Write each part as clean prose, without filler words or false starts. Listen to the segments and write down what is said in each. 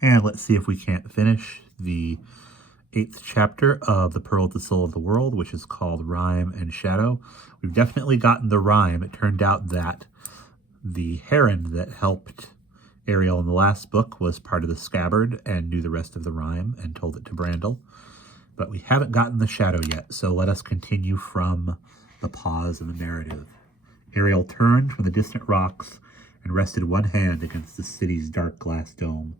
And let's see if we can't finish the 8th chapter of The Pearl of the Soul of the World, which is called Rime and Shadow. We've definitely gotten the rhyme. It turned out that the heron that helped Ariel in the last book was part of the scabbard and knew the rest of the rhyme and told it to Brandel. But we haven't gotten the shadow yet, so let us continue from the pause in the narrative. Ariel turned from the distant rocks and rested one hand against the city's dark glass dome.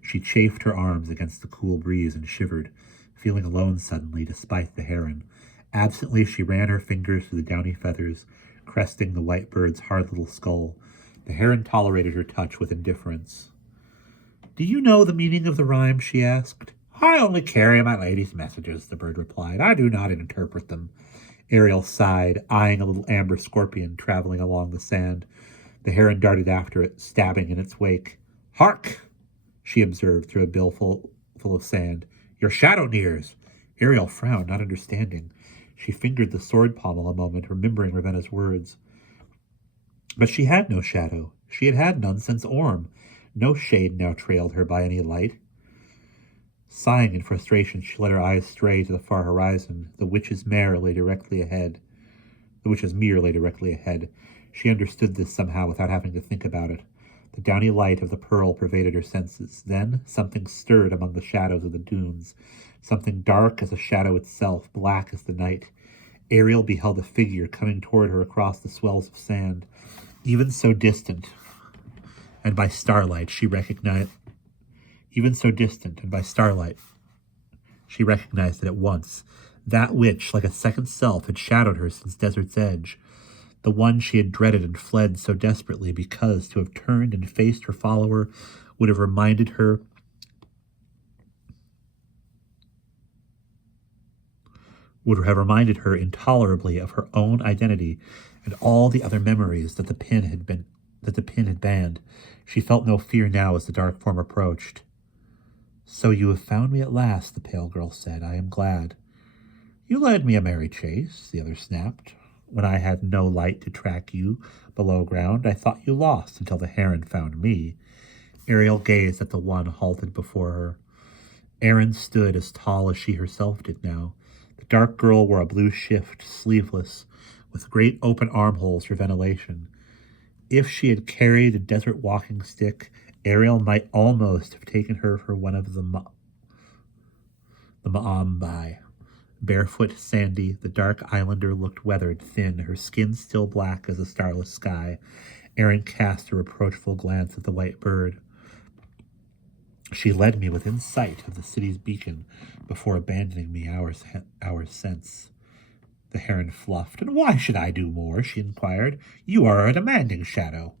She chafed her arms against the cool breeze and shivered, feeling alone suddenly despite the heron. Absently she ran her fingers through the downy feathers, cresting the white bird's hard little skull. The heron tolerated her touch with indifference. "Do you know the meaning of the rhyme?" she asked. "I only carry my lady's messages," the bird replied. "I do not interpret them." Ariel sighed, eyeing a little amber scorpion traveling along the sand. The heron darted after it, stabbing in its wake. "Hark!" she observed through a bill full of sand. "Your shadow nears." Ariel frowned, not understanding. She fingered the sword pommel a moment, remembering Ravenna's words. But she had no shadow. She had had none since Orm. No shade now trailed her by any light. Sighing in frustration, she let her eyes stray to the far horizon. The witch's mere lay directly ahead. She understood this somehow without having to think about it. The downy light of the pearl pervaded her senses. Then something stirred among the shadows of the dunes, something dark as a shadow itself, black as the night. Ariel beheld a figure coming toward her across the swells of sand. Even so distant, and by starlight, she recognized it at once. That which, like a second self, had shadowed her since Desert's Edge. The one she had dreaded and fled so desperately, because to have turned and faced her follower would have reminded her intolerably of her own identity and all the other memories that the pin had banned. She felt no fear now as the dark form approached. "So you have found me at last," the pale girl said. "I am glad." "You led me a merry chase," the other snapped. "When I had no light to track you below ground, I thought you lost until the heron found me." Ariel gazed at the one halted before her. Aaron stood as tall as she herself did now. The dark girl wore a blue shift, sleeveless, with great open armholes for ventilation. If she had carried a desert walking stick, Ariel might almost have taken her for one of the Maambai. Barefoot, sandy, the dark islander looked weathered, thin, her skin still black as the starless sky. Aaron cast a reproachful glance at the white bird. "She led me within sight of the city's beacon before abandoning me hours since." The heron fluffed. "And why should I do more?" she inquired. "You are a demanding shadow."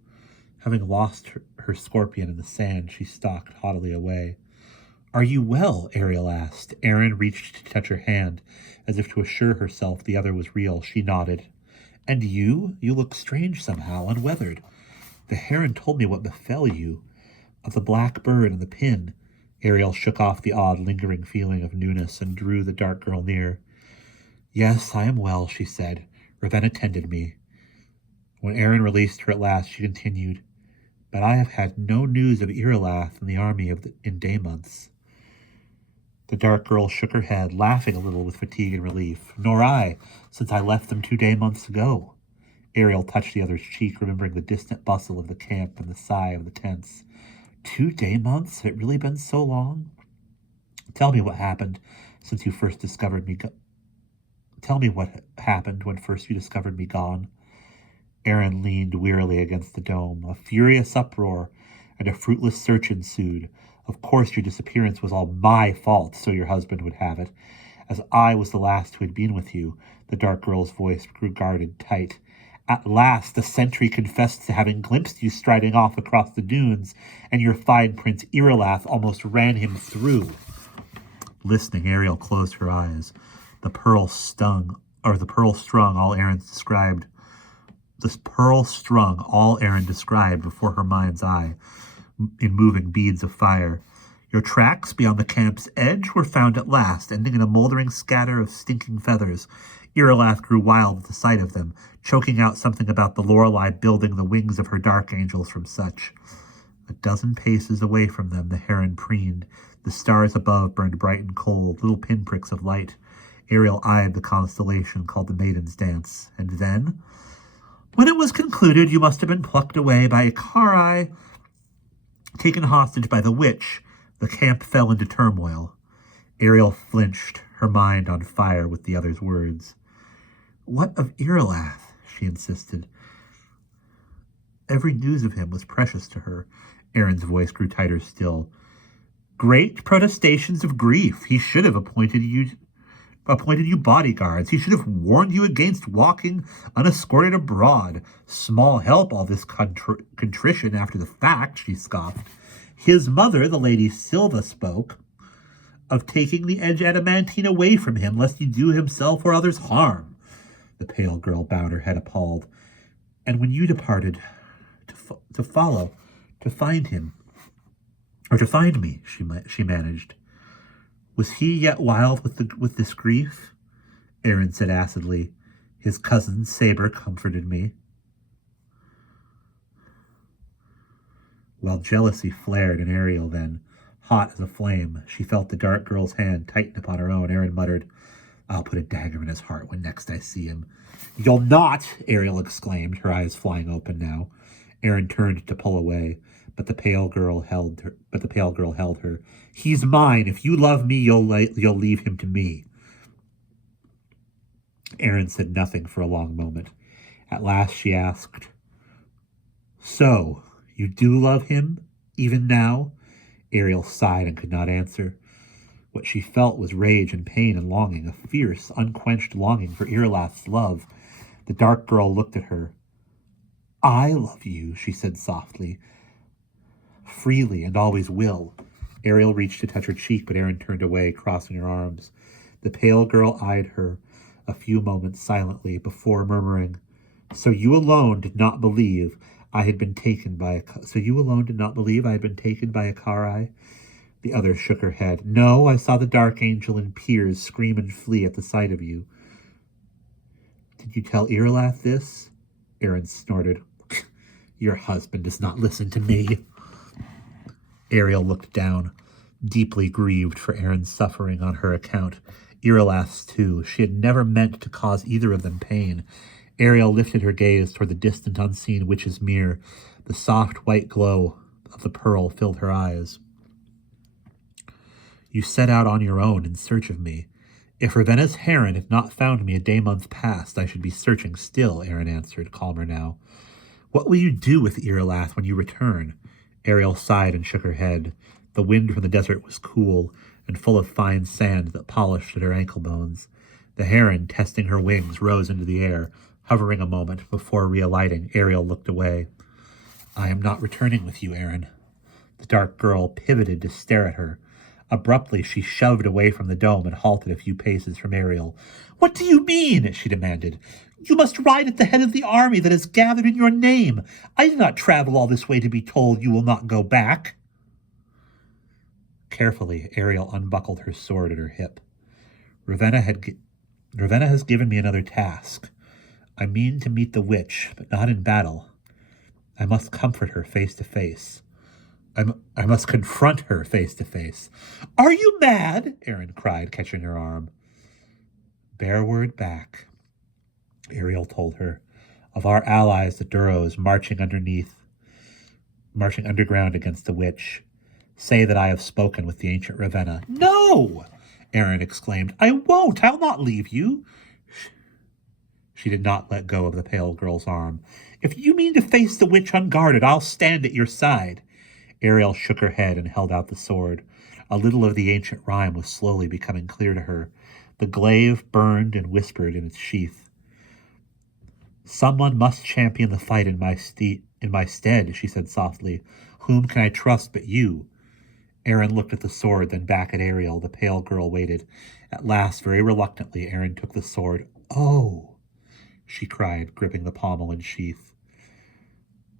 Having lost her scorpion in the sand, she stalked haughtily away. "Are you well?" Ariel asked. Aaron reached to touch her hand, as if to assure herself the other was real. She nodded. "And you? You look strange somehow, unweathered." "The heron told me what befell you, of the black bird and the pin." Ariel shook off the odd, lingering feeling of newness and drew the dark girl near. "Yes, I am well," she said. "Ravenna tended me." When Aaron released her at last, she continued, "But I have had no news of Irelath and the army in day months." The dark girl shook her head, laughing a little with fatigue and relief. "Nor I, since I left them 2 day months ago." Ariel touched the other's cheek, remembering the distant bustle of the camp and the sigh of the tents. 2 day months? Had it really been so long? Tell me what happened since you first discovered me. Tell me what happened when first you discovered me gone." Aaron leaned wearily against the dome. "A furious uproar and a fruitless search ensued. Of course your disappearance was all my fault, so your husband would have it. As I was the last who had been with you," the dark girl's voice grew guarded tight. "At last the sentry confessed to having glimpsed you striding off across the dunes, and your fine Prince Irelath almost ran him through." Listening, Ariel closed her eyes. The pearl strung all Aaron described before her mind's eye in moving beads of fire. "Your tracks beyond the camp's edge were found at last, ending in a moldering scatter of stinking feathers. Irelath grew wild at the sight of them, choking out something about the Lorelei building the wings of her dark angels from such." A dozen paces away from them, the heron preened. The stars above burned bright and cold, little pinpricks of light. Ariel eyed the constellation called the Maiden's Dance. And then, when it was concluded, you must have been plucked away by Ikarai, taken hostage by the witch. The camp fell into turmoil. Ariel flinched, her mind on fire with the other's words. What of Irilath? She insisted. Every news of him was precious to her. Aaron's voice grew tighter still. Great protestations of grief. He should have appointed you bodyguards. He should have warned you against walking unescorted abroad. Small help, all this contrition after the fact, she scoffed. His mother, the Lady Silva, spoke of taking the edge adamantine away from him, lest he do himself or others harm. The pale girl bowed her head appalled. And when you departed to find him, or to find me, she managed. Was he yet wild with this grief? Aaron said acidly. His cousin Saber comforted me. Well, jealousy flared in Ariel then, hot as a flame. She felt the dark girl's hand tighten upon her own. Aaron muttered, I'll put a dagger in his heart when next I see him. You'll not, Ariel exclaimed, her eyes flying open now. Aaron turned to pull away, but the pale girl held her. He's mine. If you love me, you'll leave him to me. Aaron said nothing for a long moment. At last she asked, So, you do love him, even now? Ariel sighed and could not answer. What she felt was rage and pain and longing, a fierce, unquenched longing for Irilath's love. The dark girl looked at her. I love you, she said softly. Freely and always will. Ariel reached to touch her cheek, but Aaron turned away, crossing her arms. The pale girl eyed her a few moments silently before murmuring, So you alone did not believe I had been taken by Ikarai? The other shook her head. No, I saw the dark angel and Piers scream and flee at the sight of you. Did you tell Irilath this? Aaron snorted. Your husband does not listen to me. Ariel looked down, deeply grieved for Aaron's suffering on her account. Irilath's too. She had never meant to cause either of them pain. Ariel lifted her gaze toward the distant unseen witch's mirror. The soft white glow of the pearl filled her eyes. You set out on your own in search of me. If Ravenna's heron had not found me a day-month past, I should be searching still, Aaron answered, calmer now. What will you do with Irilath when you return? Ariel sighed and shook her head. The wind from the desert was cool and full of fine sand that polished at her ankle bones. The heron, testing her wings, rose into the air, hovering a moment before realighting. Ariel looked away. I am not returning with you, Aaron. The dark girl pivoted to stare at her. Abruptly, she shoved away from the dome and halted a few paces from Ariel. What do you mean? She demanded. You must ride at the head of the army that has gathered in your name. I did not travel all this way to be told you will not go back. Carefully, Ariel unbuckled her sword at her hip. Ravenna has given me another task. I mean to meet the witch, but not in battle. I must comfort her face to face. I must confront her face to face. Are you mad? Aaron cried, catching her arm. Bear word back, Ariel told her, of our allies the Duros marching underground against the witch. Say that I have spoken with the ancient Ravenna. No! Aaron exclaimed. I won't! I'll not leave you! She did not let go of the pale girl's arm. If you mean to face the witch unguarded, I'll stand at your side. Ariel shook her head and held out the sword. A little of the ancient rhyme was slowly becoming clear to her. The glaive burned and whispered in its sheath. Someone must champion the fight in my stead, she said softly. Whom can I trust but you? Aaron looked at the sword, then back at Ariel. The pale girl waited. At last, very reluctantly, Aaron took the sword. Oh, she cried, gripping the pommel in sheath.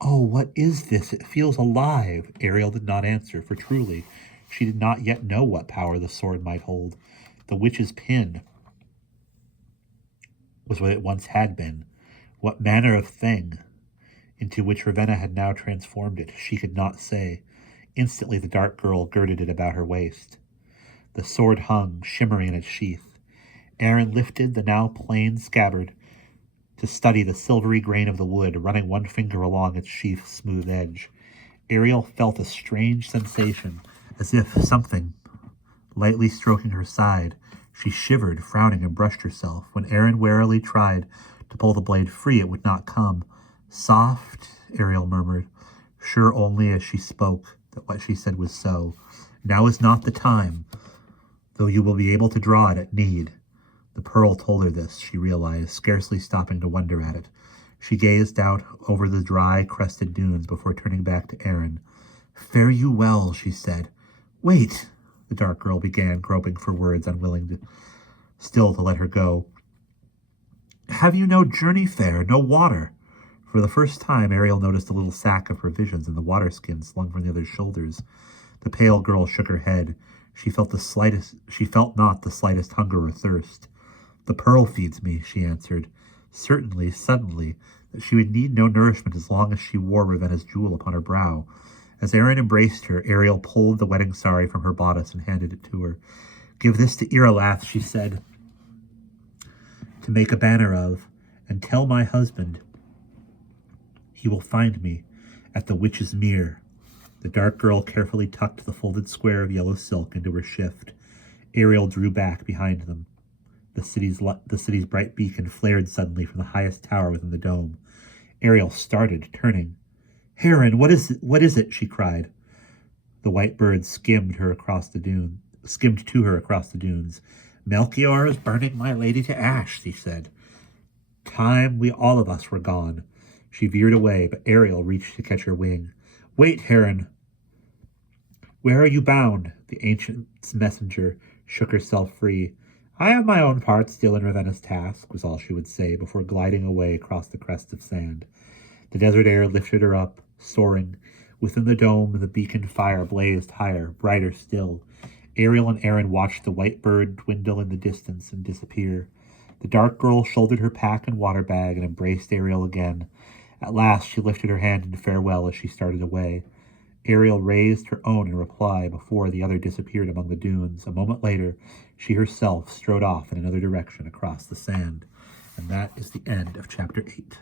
Oh, what is this? It feels alive. Ariel did not answer, for truly, she did not yet know what power the sword might hold. The witch's pin was what it once had been. What manner of thing? into which Ravenna had now transformed it, she could not say. Instantly the dark girl girded it about her waist. The sword hung, shimmering in its sheath. Aaron lifted the now plain scabbard to study the silvery grain of the wood, running one finger along its sheath's smooth edge. Ariel felt a strange sensation, as if something lightly stroking her side. She shivered, frowning, and brushed herself. When Aaron warily tried to pull the blade free, it would not come. Soft, Ariel murmured, sure only as she spoke that what she said was so. Now is not the time, though you will be able to draw it at need. The pearl told her this, she realized, scarcely stopping to wonder at it. She gazed out over the dry, crested dunes before turning back to Aaron. Fare you well, she said. Wait, the dark girl began, groping for words, unwilling still to let her go. Have you no journey fare, no water? For the first time, Ariel noticed a little sack of provisions in the water skin slung from the other's shoulders. The pale girl shook her head. She felt not the slightest hunger or thirst. The pearl feeds me, she answered, certainly, suddenly, that she would need no nourishment as long as she wore Ravenna's jewel upon her brow. As Aaron embraced her, Ariel pulled the wedding sari from her bodice and handed it to her. Give this to Iralath, she said, to make a banner of, and tell my husband he will find me at the witch's mere. The dark girl carefully tucked the folded square of yellow silk into her shift. Ariel drew back behind them. The city's bright beacon flared suddenly from the highest tower within the dome. Ariel started, turning. Heron, what is it? She cried. The white bird skimmed to her across the dunes. Melchior is burning my lady to ash, she said. Time we all of us were gone. She veered away, but Ariel reached to catch her wing. Wait, Heron. Where are you bound? The ancient's messenger shook herself free. I have my own part still in Ravenna's task, was all she would say before gliding away across the crest of sand. The desert air lifted her up, soaring. Within the dome, the beacon fire blazed higher, brighter still. Ariel and Aaron watched the white bird dwindle in the distance and disappear. The dark girl shouldered her pack and water bag and embraced Ariel again. At last she lifted her hand in farewell as she started away. Ariel raised her own in reply before the other disappeared among the dunes. A moment later, she herself strode off in another direction across the sand. And that is the end of Chapter 8.